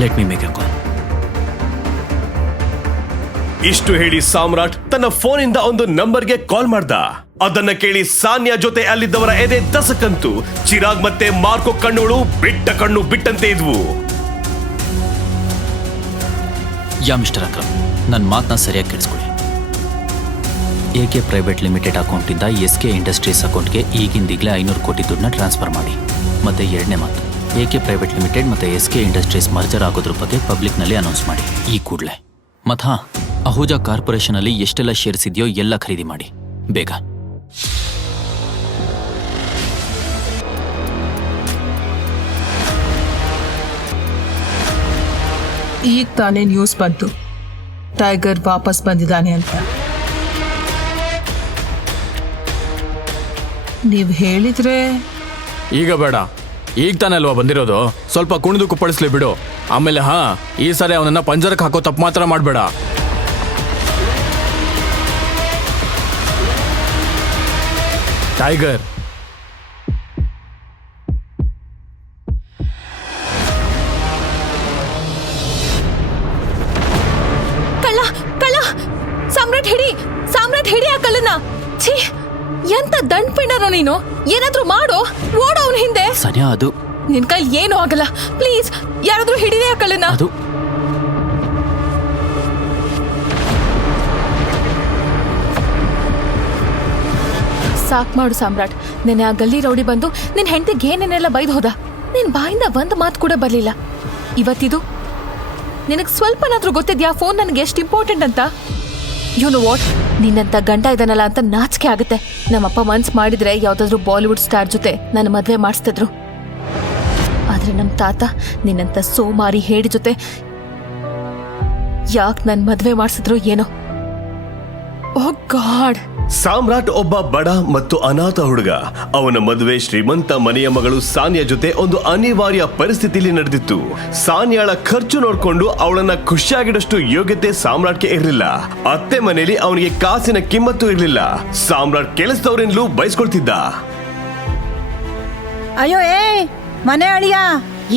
Let me make A ಕಾಲ್. ಇಷ್ಟು ಹೇಳಿ ಸಾಮ್ರಾಟ್ ತನ್ನ ಫೋನಿಂದ ಒಂದು ನಂಬರ್ಗೆ ಕಾಲ್ ಮಾಡ್ದ. ಅದನ್ನ ಕೇಳಿ ಸಾನ್ಯಾ ಜೊತೆ ಅಲ್ಲಿದ್ದವರ ಎದೆ ದಸಕಂತು. ಚಿರಾಗ್ ಮತ್ತೆ ಮಾರ್ಕೋ ಕಣ್ಣುಗಳು ಬಿಟ್ಟ ಕಣ್ಣು ಬಿಟ್ಟಂತೆ ಇದ್ವು. ಯಾ ಮಿಸ್ಟರ್ ಅಕ್ರಮ್, ನನ್ನ ಮಾತನ್ನ ಸರಿಯಾಗಿ ಕೇಳಿಸ್ಕೊಳ್ಳಿ. AK ಪ್ರೈವೇಟ್ ಲಿಮಿಟೆಡ್ ಅಕೌಂಟಿಂದ SK ಇಂಡಸ್ಟ್ರೀಸ್ ಅಕೌಂಟ್ಗೆ ಈಗಿಂದೀಗಲೇ 500 ಕೋಟಿ ದುಡ್ಡನ್ನ ಟ್ರಾನ್ಸ್ಫರ್ ಮಾಡಿ. ಮತ್ತೆ ಎರಡನೇ ಮಾತು, AK ಪ್ರೈವೇಟ್ ಲಿಮಿಟೆಡ್ ಮತ್ತೆ SK ಇಂಡಸ್ಟ್ರೀಸ್ ಮರ್ಜರ್ ಆಗೋದ್ರ ಬಗ್ಗೆ ಪಬ್ಲಿಕ್ನಲ್ಲಿ ಅನೌನ್ಸ್ ಮಾಡಿ ಈ ಕೂಡಲೇ. ಮತ್ತು ಹಾಂ, ಅಹುಜಾ ಕಾರ್ಪೊರೇಷನಲ್ಲಿ ಎಷ್ಟೆಲ್ಲ ಶೇರ್ಸ್ ಇದೆಯೋ ಎಲ್ಲ ಖರೀದಿ ಮಾಡಿ ಬೇಗ. ಈಗ ತಾನೇ ನ್ಯೂಸ್ ಬಂತು ಟೈಗರ್ ವಾಪಸ್ ಬಂದಿದ್ದಾನೆ ಅಂತ. ನೀವು ಹೇಳಿದ್ರೆ ಈಗ ಬೇಡ, ಈಗ ತಾನೇ ಅಲ್ವಾ ಬಂದಿರೋದು, ಸ್ವಲ್ಪ ಕುಣಿದು ಕುಪ್ಪಳಿಸ್ಲಿ ಬಿಡು. ಆಮೇಲೆ ಈ ಸಾರಿ ಅವನನ್ನ ಪಂಜರಕ್ಕೆ ಹಾಕೋ ತಪ್ಪು ಮಾತ್ರ ಮಾಡಬೇಡ. ಟೈಗರ್, ಕಳ್ಳ ಕಳ್ಳ ಸಾಮ್ರಾಟ್ ಹಿಡಿ, ಸಾಮ್ರಾಟ್ ಹಿಡಿ ಆ ಕಳ್ಳನ. ಛೀ, ಎಂತ ದಂಡ್ಪಿಂಡರ ನೀನು, ಏನಾದ್ರೂ ಮಾಡೋ, ಓಡೋ ಅವನ ಹಿಂದೆ. ಸನ್ಯಾ, ಅದು ನಿನ್ ಕೈಲಿ ಏನೂ ಆಗಲ್ಲ, ಪ್ಲೀಸ್ ಯಾರಾದ್ರೂ ಹಿಡಿದೆ ಆ ಕಳ್ಳನ. ಅದು ಸಾಕ್ ಮಾಡು ಸಾಮ್ರಾಟ್. ನೆನೆ ಆ ಗಲ್ಲಿ ರೌಡಿ ಬಂದು ನಿನ್ ಹೆಂಡತಿಗೆ ಏನೇನೆಲ್ಲ ಬೈದು ಹೋದ. ನಿನ್ ಬಾಯಿಂದ ಒಂದ್ ಮಾತು ಕೂಡ ಬರ್ಲಿಲ್ಲ. ಇವತ್ತಿದು ನಿನಗ್ ಸ್ವಲ್ಪನಾದ್ರೂ ಗೊತ್ತಿದ್ಯಾ ಫೋನ್ ನನಗೆ ಎಷ್ಟು ಇಂಪಾರ್ಟೆಂಟ್ ಅಂತ? ಯು ನೋ ವಾಟ್, ನಿನ್ನಂತ ಗಂಡ ಇದನ್ನಲ್ಲ ಅಂತ ನಾಚಿಕೆ ಆಗುತ್ತೆ. ನಮ್ಮಪ್ಪ ಮನ್ಸ್ ಮಾಡಿದ್ರೆ ಯಾವ್ದಾದ್ರು ಬಾಲಿವುಡ್ ಸ್ಟಾರ್ ಜೊತೆ ನನ್ನ ಮದ್ವೆ ಮಾಡಿಸ್ತಿದ್ರು. ಆದ್ರೆ ನಮ್ ತಾತ ನಿನ್ನಂತ ಸೋಮಾರಿ ಹೇಡಿ ಜೊತೆ ಯಾಕೆ ನನ್ ಮದ್ವೆ ಮಾಡಿಸಿದ್ರು ಏನೋ. ಓ ಗಾಡ್. ಸಾಮ್ರಾಟ್ ಒಬ್ಬ ಬಡ ಮತ್ತು ಅನಾಥ ಹುಡುಗ. ಅವನ ಮದುವೆ ಶ್ರೀಮಂತ ಮನೆಯ ಮಗಳು ಸಾನ್ಯಾ ಜೊತೆ ಒಂದು ಅನಿವಾರ್ಯ ಪರಿಸ್ಥಿತಿಯಲ್ಲಿ ನಡೆದಿತ್ತು. ಸಾನ್ಯಾಳ ಖರ್ಚು ನೋಡ್ಕೊಂಡು ಅವಳನ್ನ ಖುಷಿಯಾಗಿಡಷ್ಟು ಯೋಗ್ಯತೆ ಸಾಮ್ರಾಟ್ಗೆ ಇರಲಿಲ್ಲ. ಅತ್ತೆ ಮನೆಯಲ್ಲಿ ಅವನಿಗೆ ಕಾಸಿನ ಕಿಮ್ಮತ್ತು ಇರಲಿಲ್ಲ. ಸಾಮ್ರಾಟ್ ಕೆಲಸದವರಿಂದಲೂ ಬಯಸ್ಕೊಳ್ತಿದ್ದ. ಅಯ್ಯೋ ಮನೆ ಅಳಿಯ,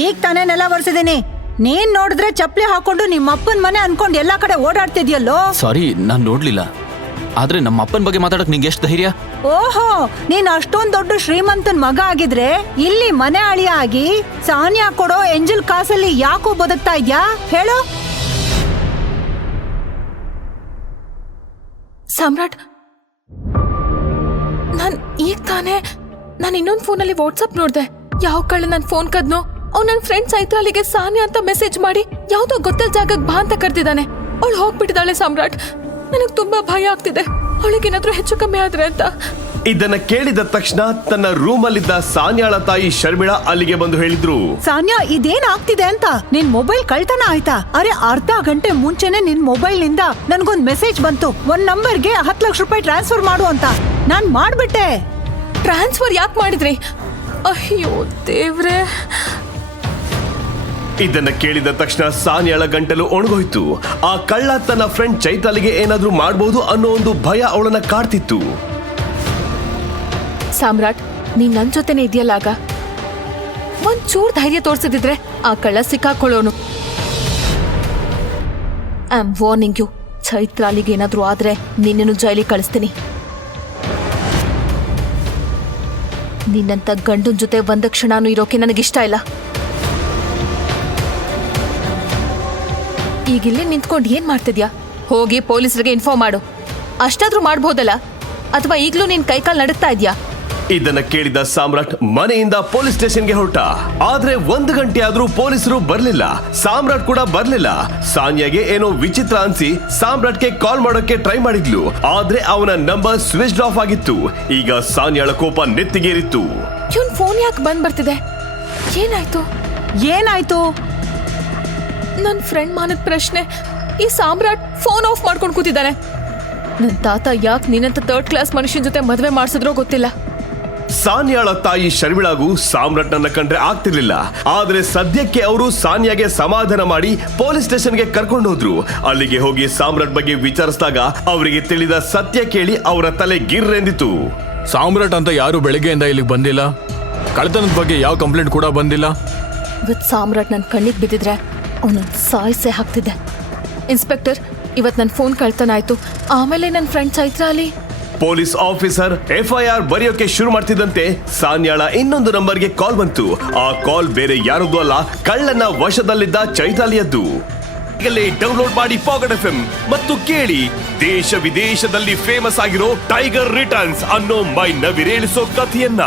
ಈಗ ತಾನೇ ನೆಲ ಒರೆಸಿದೀನಿ. ನೀನ್ ನೋಡಿದ್ರೆ ಚಪ್ಪಲಿ ಹಾಕೊಂಡು ನಿಮ್ಮಪ್ಪನ ಮನೆ ಅನ್ಕೊಂಡು ಎಲ್ಲಾ ಕಡೆ ಓಡಾಡ್ತಿದ್ಯಲ್ಲೋ. ಸಾರಿ, ನಾನು ನೋಡ್ಲಿಲ್ಲ. ಆದ್ರೆ ನಮ್ಮ ಅಪ್ಪನ ಬಗ್ಗೆ ಮಾತಾಡಕ್ ನಿಂಗೆ ಎಷ್ಟು ಧೈರ್ಯ? ಓಹೋ, ನೀನ್ ಅಷ್ಟೊಂದ್ ದೊಡ್ಡ ಶ್ರೀಮಂತನ್ ಮಗ ಆಗಿದ್ರೆ ಇಲ್ಲಿ ಮನೆ ಅಳಿಯ ಆಗಿ ಸಾನ್ಯಾ ಕೊಡೋ ಎಂಜಲ್ ಕಾಸಲ್ಲಿ ಯಾಕೋ ಬದುಕ್ತಾ ಇದ್ಯಾ ಹೇಳು? ಸಾಮ್ರಾಟ್, ನಾನು ಇನ್ನೊಂದು ಫೋನಲ್ಲಿ ವಾಟ್ಸ್ಆಪ್ ನೋಡ್ದೆ. ಯಾವ ಕಳ್ಳ ನನ್ ಫೋನ್ ಕದ್ನೋ ಅವ್ನು ನನ್ನ ಫ್ರೆಂಡ್ಸ್ ಆಯ್ತು ಅಲ್ಲಿಗೆ ಸಾನ್ಯಾ ಅಂತ ಮೆಸೇಜ್ ಮಾಡಿ ಯಾವ್ದೋ ಗೊತ್ತಿಲ್ಲ ಜಾಗಕ್ಕೆ ಬಾ ಅಂತ ಕರ್ತಿದ್ದಾನೆ. ಅವಳು ಹೋಗ್ಬಿಟ್ಟಿದ್ದಾಳೆ ಸಾಮ್ರಾಟ್. ನನಗ್ ತುಂಬಾ ಭಯ ಆಗ್ತಿದೆ, ಅವಳಿಗೇನಾದ್ರೂ ಹೆಚ್ಚು ಕಮ್ಮಿ ಆದ್ರೆ ಅಂತ. ಇದನ್ನ ಕೇಳಿದ ತಕ್ಷಣ ತನ್ನ ರೂಮ್ ಅಲ್ಲಿದ್ದ ಸಾನ್ಯಾಳ ತಾಯಿ ಶರ್ಮಿಳಾ ಅಲ್ಲಿಗೆ ಬಂದು ಹೇಳಿದ್ರು, ಸಾನ್ಯಾ, ಇದೇನ್ ಆಗ್ತಿದೆ ಅಂತ? ನಿನ್ ಮೊಬೈಲ್ ಕಳ್ತನ ಆಯ್ತಾ? ಅರೆ, ಅರ್ಧ ಗಂಟೆ ಮುಂಚೆನೆ ನಿನ್ ಮೊಬೈಲ್ ನಿಂದ ನನ್ಗೊಂದ್ ಮೆಸೇಜ್ ಬಂತು, ಒಂದ್ ನಂಬರ್ಗೆ 10 ಲಕ್ಷ ರೂಪಾಯಿ ಟ್ರಾನ್ಸ್ಫರ್ ಮಾಡು ಅಂತ. ನಾನ್ ಮಾಡ್ಬಿಟ್ಟೆ. ಟ್ರಾನ್ಸ್ಫರ್ ಯಾಕೆ ಮಾಡಿದ್ರಿ? ಅಯ್ಯೋ ದೇವ್ರೆ. ಇದನ್ನ ಕೇಳಿದ ತಕ್ಷಣ ಸಾನ್ಯಾಳ ಗಂಟಲು ಒಣಗೋಯ್ತು. ಆ ಕಳ್ಳ ತನ್ನ ಫ್ರೆಂಡ್ ಚೈತಾಲಿಗೆ ಏನಾದ್ರೂ ಮಾಡಬಹುದು ಅನ್ನೋ ಒಂದು ಭಯ ಅವಳನ್ನ ಕಾಡ್ತಿತ್ತು. ಸಾಮ್ರಾಟ್, ನೀನ್ ನನ್ ಜೊತೆನೆ ಇದೆಯಲ್ಲ, ಆಗ ಒಂದ್ ಚೂರ್ ಧೈರ್ಯ ತೋರ್ಸಿದ್ರೆ ಆ ಕಳ್ಳ ಸಿಕ್ಕಾಕೊಳ್ಳೋನು. I am warning you. ಚೈತ್ರಾಲಿಗೆ ಏನಾದ್ರೂ ಆದ್ರೆ ನಿನ್ನನ್ನು ಜೈಲಿಗೆ ಕಳಿಸ್ತೀನಿ. ನಿನ್ನಂತ ಗಂಡನ ಜೊತೆ ಒಂದ ಕ್ಷಣನೂ ಇರೋಕೆ ನನಗಿಷ್ಟ ಇಲ್ಲ. ಈಗಿಲ್ಲಿ ನಿಂತ್ಕೊಂಡು ಏನ್ ಮಾಡ್ತಿದ್ಯಾ? ಹೋಗಿ ಪೊಲೀಸರಿಗೆ ಇನ್ಫಾರ್ಮ್ ಮಾಡು. ಅಷ್ಟಾದ್ರೂ ಮಾಡ್ಬೋದಲ್ಲ? ಅಥವಾ ಈಗ್ಲೂ ನಿನ್ ಕೈಕಾಲ್ ನಡುತ್ತಾ ಇದ್ಯಾ? ಇದನ್ನ ಕೇಳಿದ ಸಾಮ್ರಾಟ್ ಮನೆಯಿಂದ ಪೊಲೀಸ್ ಸ್ಟೇಷನ್ಗೆ ಹೊರಟ. ಆದ್ರೆ 1 ಗಂಟೆ ಆದ್ರೂ ಪೊಲೀಸರು ಬರ್ಲಿಲ್ಲ. ಸಾಮ್ರಾಟ್ ಕೂಡ ಬರ್ಲಿಲ್ಲ. ಸಾನ್ಯಾಗೆ ಏನೋ ವಿಚಿತ್ರ ಅನ್ಸಿ ಸಾಮ್ರಾಟ್ಗೆ ಕಾಲ್ ಮಾಡೋಕೆ ಟ್ರೈ ಮಾಡಿದ್ಲು. ಆದ್ರೆ ಅವನ ನಂಬರ್ ಸ್ವಿಚ್ ಆಫ್ ಆಗಿತ್ತು. ಈಗ ಸಾನ್ಯಾಳ ಕೋಪ ನೆತ್ತಿಗೇರಿತ್ತು. ಇವನ್ ಫೋನ್ ಯಾಕೆ ಬಂದ್ ಬರ್ತಿದೆ? ಏನಾಯ್ತು? ನನ್ ಫ್ರೆಂಡ್ ಮಾನದ ಪ್ರಶ್ನೆ. ಈ ಸಾಮ್ರಾಟ್ ಫೋನ್ ಆಫ್ ಮಾಡ್ಕೊಂಡು ಕೂತಿದ್ದಾನೆ. ನನ್ ತಾತ ಯಾಕೆ ನಿನ್ನಂತ 3rd ಕ್ಲಾಸ್ ಮನುಷ್ಯನ ಜೊತೆ ಮದ್ವೆ ಮಾಡಿಸಿದ್ರೋ ಗೊತ್ತಿಲ್ಲ. ಸಾನ್ಯಾಳ ತಾಯಿ ಶರ್ಮಿಳಾಗೂ ಸಾಮ್ರಾಟ್ನನ್ನ ಕಂಡ್ರೆ ಆಗ್ತಿರ್ಲಿಲ್ಲ. ಆದ್ರೆ ಸದ್ಯಕ್ಕೆ ಅವರು ಸಾನ್ಯಾಗೆ ಸಮಾಧಾನ ಮಾಡಿ ಪೊಲೀಸ್ ಸ್ಟೇಷನ್ಗೆ ಕರ್ಕೊಂಡು ಹೋದ್ರು. ಅಲ್ಲಿಗೆ ಹೋಗಿ ಸಾಮ್ರಾಟ್ ಬಗ್ಗೆ ವಿಚಾರಿಸಿದಾಗ ಅವರಿಗೆ ತಿಳಿದ ಸತ್ಯ ಕೇಳಿ ಅವರ ತಲೆ ಗಿರ್ರೆಂದಿತು. ಸಾಮ್ರಾಟ್ ಅಂತ ಯಾರು ಬೆಳಗ್ಗೆಯಿಂದ ಇಲ್ಲಿಗೆ ಬಂದಿಲ್ಲ. ಕಳ್ತನದ ಬಗ್ಗೆ ಯಾವ ಕಂಪ್ಲೇಂಟ್ ಕೂಡ ಬಂದಿಲ್ಲ. ವಿತ್ ಸಾಮ್ರಾಟ್ ನನ್ ಕಣ್ಣಿಗೆ ಬಿದ್ದಿದ್ರೆ ಅವನನ್ನು ಸಾಯಿಸೇ ಹಾಕ್ತಿದ್ದೆ. ಇನ್ಸ್ಪೆಕ್ಟರ್, ಇವತ್ತು ನನ್ನ ಫೋನ್ ಕಳ್ತನ ಆಯ್ತು. ಆಮೇಲೆ ನನ್ನ ಫ್ರೆಂಡ್ ಚೈತ್ರ ಅಲ್ಲಿ. ಪೊಲೀಸ್ ಆಫೀಸರ್ FIR ಬರೆಯೋಕೆ ಶುರು ಮಾಡ್ತಿದ್ದಂತೆ ಸಾನ್ಯಾಳ ಇನ್ನೊಂದು ನಂಬರ್ಗೆ ಕಾಲ್ ಬಂತು. ಆ ಕಾಲ್ ಬೇರೆ ಯಾರದ್ದು ಅಲ್ಲ, ಕಳ್ಳನ ವಶದಲ್ಲಿದ್ದ ಚೈತಾಲಿಯದ್ದು. ಈಗಲೇ ಡೌನ್ಲೋಡ್ ಮಾಡಿ ಪಾಕೆಟ್ FM ಮತ್ತು ಕೇಳಿ ದೇಶ ವಿದೇಶದಲ್ಲಿ ಫೇಮಸ್ ಆಗಿರೋ ಟೈಗರ್ ರಿಟರ್ನ್ಸ್ ಅನ್ನೋ ಮೈ ನವಿರೇಳಿಸೋ ಕಥೆಯನ್ನ.